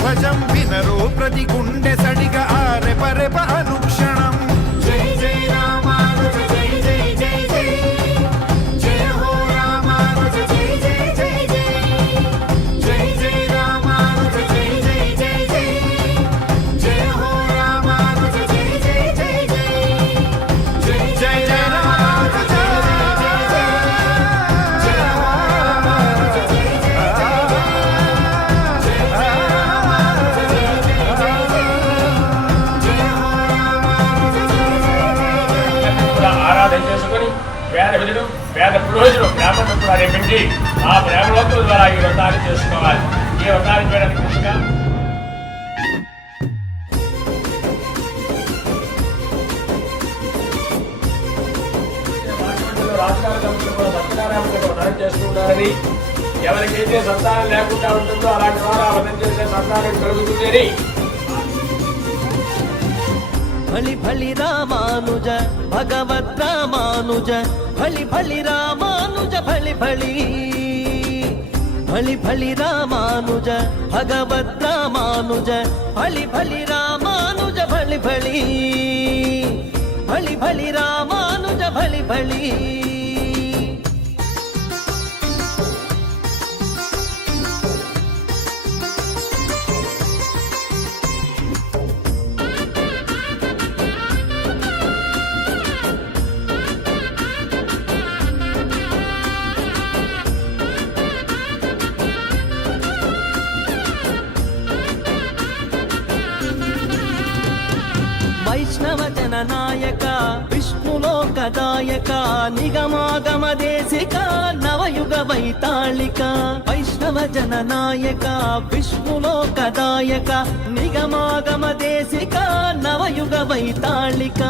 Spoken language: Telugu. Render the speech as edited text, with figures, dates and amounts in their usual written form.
ధ్వజం వినరో ప్రతి గుండె సడిగ ఆరె పరెప అనుక్షణం జై జై రామానుజ జై జై జై జై జయ హో రామానుజ జై జై జై జై జై జై రామానుజ జై జై జై జై జయ హో రామానుజ జై జై జై జై జై జై రామానుజ ఆరాధన చేసుకుని పేద విధులు పేద పురోహితులు బ్రాహ్మణులు కూడా రేపించి ఆ బ్రాహ్మణోత్సవం ద్వారా ఈ వ్రతాన్ని చేసుకోవాలి. ఈ వ్రతాన్ని చేయడానికి కృష్ణ రాజకాల సంస్థలు సత్యనారాయణ వ్రతం చేస్తున్నారని, ఎవరికైతే సంతానం లేకుండా ఉంటుందో అలాంటి వారు ఆ వ్రతం చేసే సంతానం కలుగుతుందని భళి భళి రామానుజ భగవద్ రామానుజ భళి భళి రామానుజ భళి భళి భళి భళి రామానుజ భగవద్ రామానుజ భళి భళి రామానుజ భళి భళి భళి భళి రామానుజ భళి భళి వైష్ణవ జననాయక విష్ణులోకదాయక నిగమాగమ దేశిక నవయుగ వైతాళిక వైష్ణవ జననాయక విష్ణులోకదాయక నిగమాగమ దేశిక నవయుగ వైతాళిక